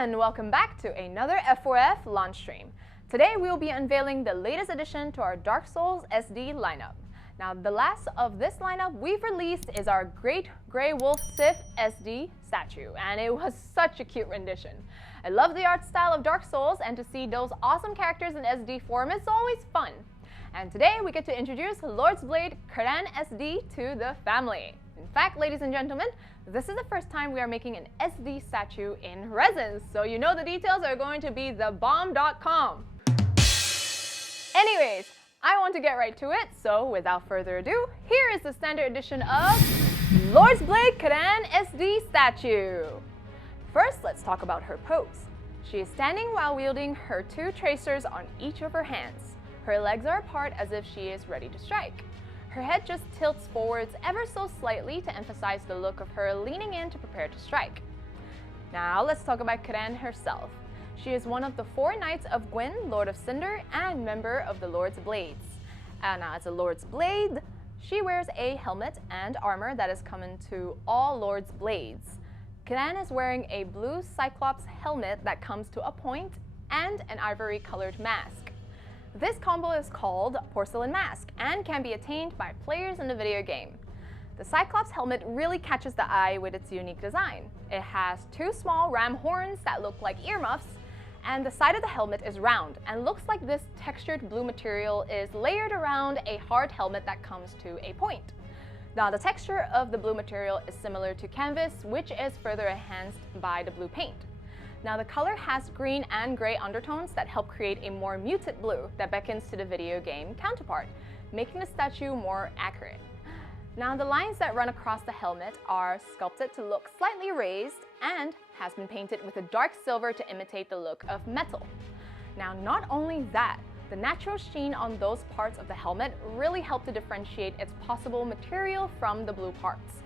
and welcome back to another F4F launch stream. Today we will be unveiling the latest addition to our Dark Souls SD lineup. Now the last of this lineup we've released is our Great Grey Wolf Sith SD statue, and it was such a cute rendition. I love the art style of Dark Souls, and to see those awesome characters in SD form is always fun. And today we get to introduce Lord's Blade Ciaran SD to the family. In fact, ladies and gentlemen, this is the first time we are making an SD statue in resin, so you know the details are going to be thebomb.com. Anyways, I want to get right to it, so without further ado, here is the standard edition of Lord's Blade Ciaran SD statue. First, let's talk about her pose. She is standing while wielding her two tracers on each of her hands. Her legs are apart as if she is ready to strike. Her head just tilts forwards ever so slightly to emphasize the look of her leaning in to prepare to strike. Now let's talk about Ciaran herself. She is one of the 4 Knights of Gwyn, Lord of Cinder, and member of the Lord's Blades. Now as a Lord's Blade, she wears a helmet and armor that is common to all Lord's Blades. Ciaran is wearing a blue Cyclops Helmet that comes to a point and an ivory-colored mask. This combo is called Porcelain Mask and can be attained by players in the video game. The Cyclops helmet really catches the eye with its unique design. It has 2 small ram horns that look like earmuffs, and the side of the helmet is round and looks like this textured blue material is layered around a hard helmet that comes to a point. Now the texture of the blue material is similar to canvas, which is further enhanced by the blue paint. Now the color has green and gray undertones that help create a more muted blue that beckons to the video game counterpart, making the statue more accurate. Now the lines that run across the helmet are sculpted to look slightly raised and has been painted with a dark silver to imitate the look of metal. Now not only that, the natural sheen on those parts of the helmet really help to differentiate its possible material from the blue parts.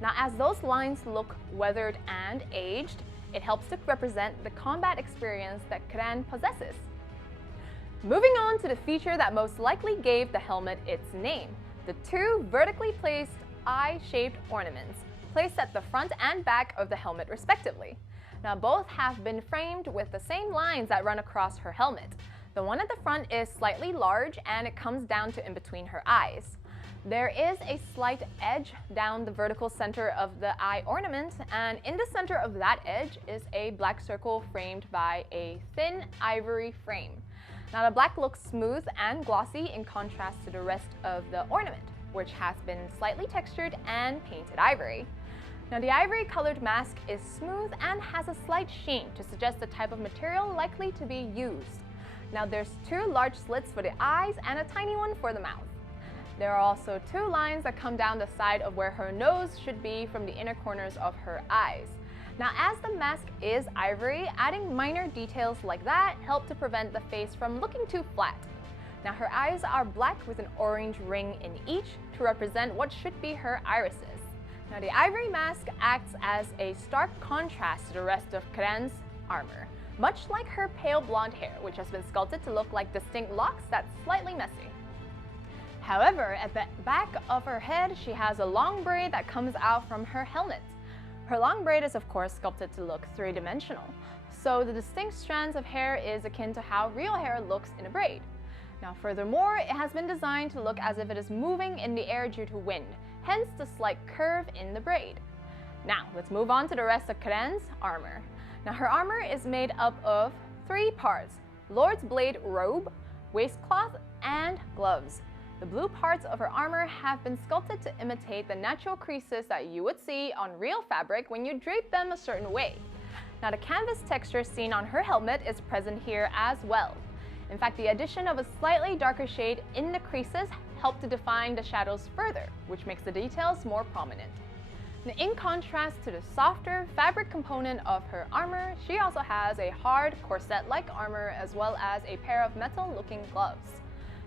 Now as those lines look weathered and aged, it helps to represent the combat experience that Ciaran possesses. Moving on to the feature that most likely gave the helmet its name, the 2 vertically placed eye-shaped ornaments, placed at the front and back of the helmet respectively. Now both have been framed with the same lines that run across her helmet. The one at the front is slightly large and it comes down to in between her eyes. There is a slight edge down the vertical center of the eye ornament, and in the center of that edge is a black circle framed by a thin ivory frame. Now the black looks smooth and glossy in contrast to the rest of the ornament, which has been slightly textured and painted ivory. Now the ivory colored mask is smooth and has a slight sheen to suggest the type of material likely to be used. Now there's 2 large slits for the eyes and a tiny one for the mouth. There are also 2 lines that come down the side of where her nose should be from the inner corners of her eyes. Now as the mask is ivory, adding minor details like that help to prevent the face from looking too flat. Now her eyes are black with an orange ring in each to represent what should be her irises. Now the ivory mask acts as a stark contrast to the rest of Ciaran's armor, much like her pale blonde hair, which has been sculpted to look like distinct locks that's slightly messy. However, at the back of her head, she has a long braid that comes out from her helmet. Her long braid is of course sculpted to look 3-dimensional, so the distinct strands of hair is akin to how real hair looks in a braid. Now furthermore, it has been designed to look as if it is moving in the air due to wind, hence the slight curve in the braid. Now let's move on to the rest of Ciaran's armor. Now her armor is made up of 3 parts: Lord's Blade robe, waistcloth, and gloves. The blue parts of her armor have been sculpted to imitate the natural creases that you would see on real fabric when you drape them a certain way. Now the canvas texture seen on her helmet is present here as well. In fact, the addition of a slightly darker shade in the creases helped to define the shadows further, which makes the details more prominent. Now, in contrast to the softer fabric component of her armor, she also has a hard corset-like armor as well as a pair of metal-looking gloves.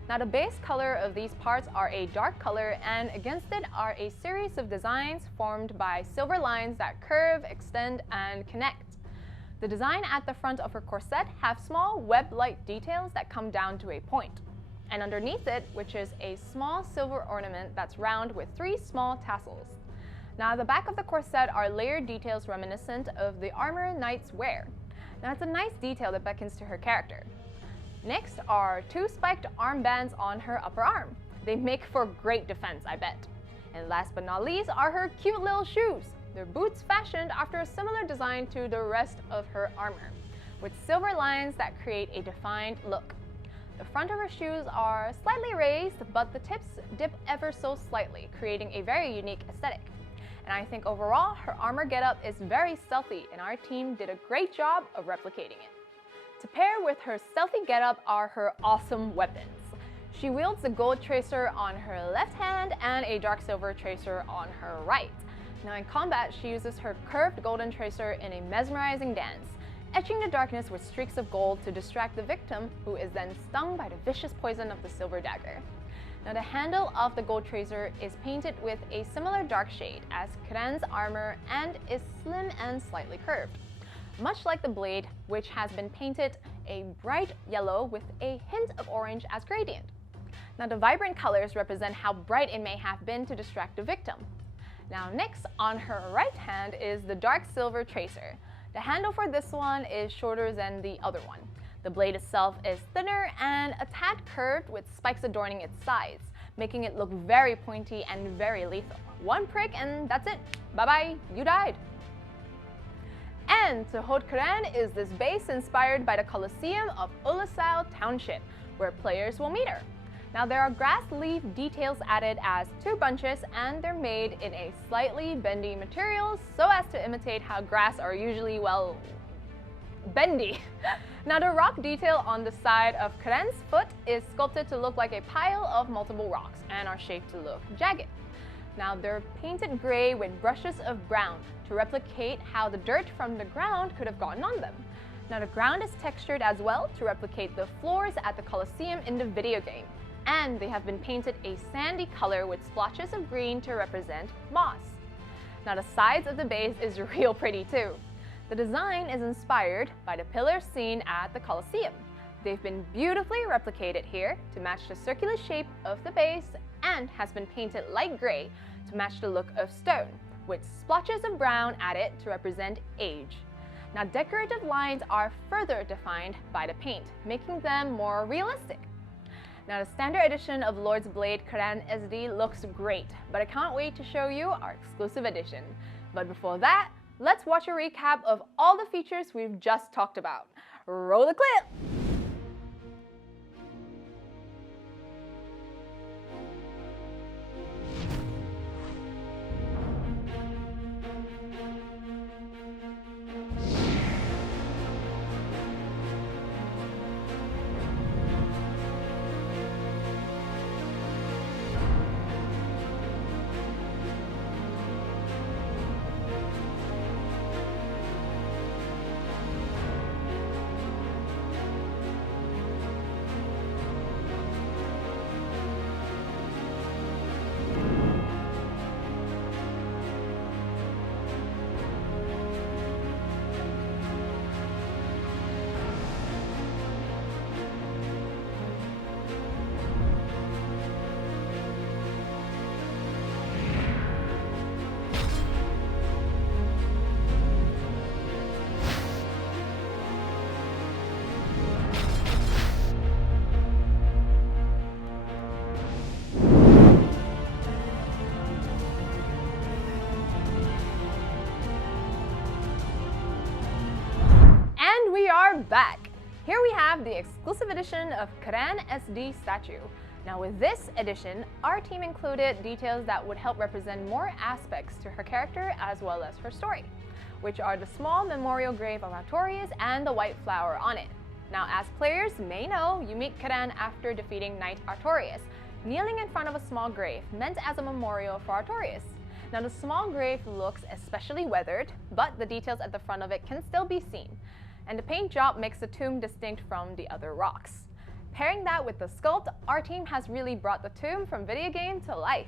Now the base color of these parts are a dark color, and against it are a series of designs formed by silver lines that curve, extend, and connect. The design at the front of her corset have small web-like details that come down to a point. And underneath it, which is a small silver ornament that's round with 3 small tassels. Now the back of the corset are layered details reminiscent of the armor knights wear. Now it's a nice detail that beckons to her character. Next are two spiked armbands on her upper arm. They make for great defense, I bet. And last but not least are her cute little shoes. They're boots fashioned after a similar design to the rest of her armor, with silver lines that create a defined look. The front of her shoes are slightly raised, but the tips dip ever so slightly, creating a very unique aesthetic. And I think overall, her armor getup is very stealthy, and our team did a great job of replicating it. To pair with her stealthy getup are her awesome weapons. She wields the gold tracer on her left hand and a dark silver tracer on her right. Now in combat, she uses her curved golden tracer in a mesmerizing dance, etching the darkness with streaks of gold to distract the victim, who is then stung by the vicious poison of the silver dagger. Now the handle of the gold tracer is painted with a similar dark shade as Ciaran's armor and is slim and slightly curved, much like the blade, which has been painted a bright yellow with a hint of orange as gradient. Now the vibrant colors represent how bright it may have been to distract the victim. Now next, on her right hand is the dark silver tracer. The handle for this one is shorter than the other one. The blade itself is thinner and a tad curved with spikes adorning its sides, making it look very pointy and very lethal. One prick and that's it. Bye-bye, you died. And to hold Ciaran is this base inspired by the Colosseum of Ulusau Township, where players will meet her. Now there are grass leaf details added as 2 bunches, and they're made in a slightly bendy material so as to imitate how grass are usually, well, bendy. Now the rock detail on the side of Ciaran's foot is sculpted to look like a pile of multiple rocks and are shaped to look jagged. Now they're painted gray with brushes of brown to replicate how the dirt from the ground could have gotten on them. Now the ground is textured as well to replicate the floors at the Colosseum in the video game, and they have been painted a sandy color with splotches of green to represent moss. Now the sides of the base is real pretty too. The design is inspired by the pillars seen at the Colosseum. They've been beautifully replicated here to match the circular shape of the base and has been painted light gray to match the look of stone, with splotches of brown added to represent age. Now decorative lines are further defined by the paint, making them more realistic. Now the standard edition of Lord's Blade Ciaran SD looks great, but I can't wait to show you our exclusive edition. But before that, let's watch a recap of all the features we've just talked about. Roll the clip! We are back! Here we have the exclusive edition of Ciaran SD statue. Now with this edition, our team included details that would help represent more aspects to her character as well as her story, which are the small memorial grave of Artorias and the white flower on it. Now as players may know, you meet Ciaran after defeating Knight Artorias, kneeling in front of a small grave meant as a memorial for Artorias. Now the small grave looks especially weathered, but the details at the front of it can still be seen, and the paint job makes the tomb distinct from the other rocks. Pairing that with the sculpt, our team has really brought the tomb from video game to life.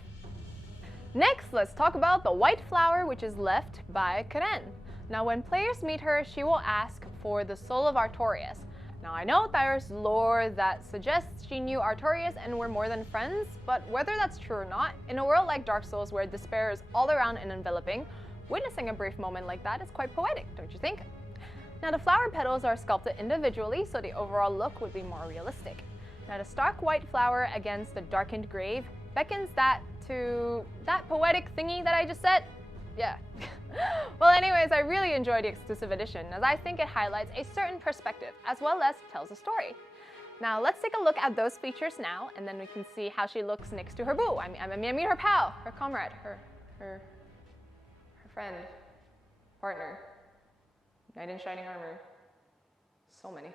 Next, let's talk about the white flower, which is left by Ciaran. Now when players meet her, she will ask for the soul of Artorias. Now I know there's lore that suggests she knew Artorias and were more than friends, but whether that's true or not, in a world like Dark Souls where despair is all around and enveloping, witnessing a brief moment like that is quite poetic, don't you think? Now the flower petals are sculpted individually, so the overall look would be more realistic. Now the stark white flower against the darkened grave beckons that to that poetic thingy that I just said. Yeah. Well, anyways, I really enjoyed the exclusive edition as I think it highlights a certain perspective as well as tells a story. Now let's take a look at those features now, and then we can see how she looks next to her boo. I mean her pal, her comrade, her friend, partner, knight in shining armor. So many.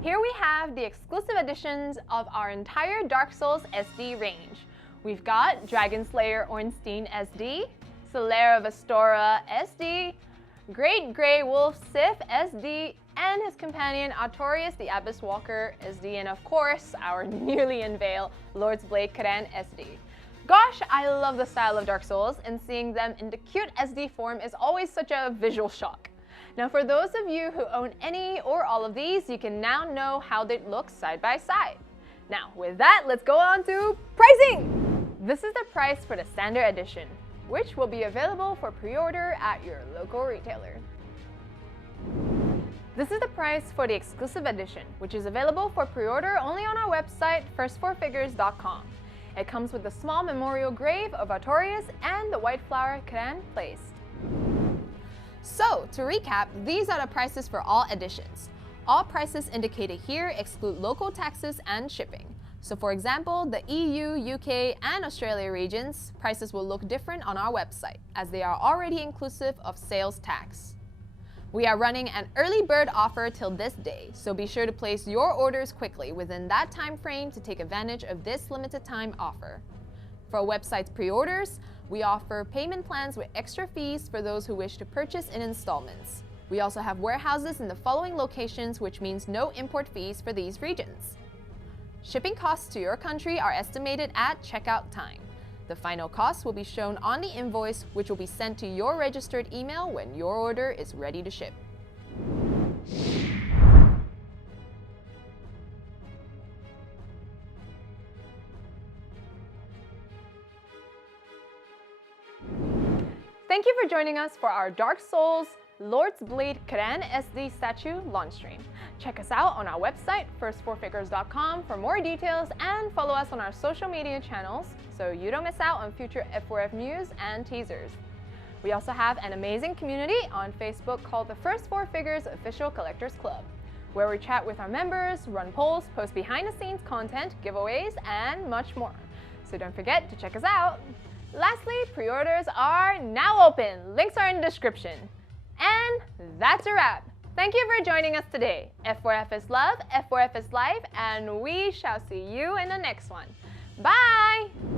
Here we have the exclusive editions of our entire Dark Souls SD range. We've got Dragon Slayer Ornstein SD, Solaire of Astora SD, Great Grey Wolf Sif SD, and his companion Artorias the Abyss Walker SD, and of course our newly unveiled Lord's Blade Ciaran SD. Gosh, I love the style of Dark Souls, and seeing them in the cute SD form is always such a visual shock. Now for those of you who own any or all of these, you can now know how they look side by side. Now with that, let's go on to pricing! This is the price for the standard edition, which will be available for pre-order at your local retailer. This is the price for the exclusive edition, which is available for pre-order only on our website, first4figures.com. It comes with the small memorial grave of Artorias and the white flower Ciaran placed. So, to recap, these are the prices for all editions. All prices indicated here exclude local taxes and shipping. So for example, the EU, UK, and Australia regions, prices will look different on our website, as they are already inclusive of sales tax. We are running an early bird offer till this day, so be sure to place your orders quickly within that time frame to take advantage of this limited time offer. For our website's pre-orders, we offer payment plans with extra fees for those who wish to purchase in installments. We also have warehouses in the following locations, which means no import fees for these regions. Shipping costs to your country are estimated at checkout time. The final cost will be shown on the invoice, which will be sent to your registered email when your order is ready to ship. Thank you for joining us for our Dark Souls Lord's Blade Ciaran SD statue launch stream. Check us out on our website, first4figures.com, for more details, and follow us on our social media channels so you don't miss out on future F4F news and teasers. We also have an amazing community on Facebook called the First 4 Figures Official Collectors Club, where we chat with our members, run polls, post behind-the-scenes content, giveaways, and much more. So don't forget to check us out. Lastly, pre-orders are now open. Links are in the description. And that's a wrap. Thank you for joining us today. F4F is love, F4F is life, and we shall see you in the next one. Bye!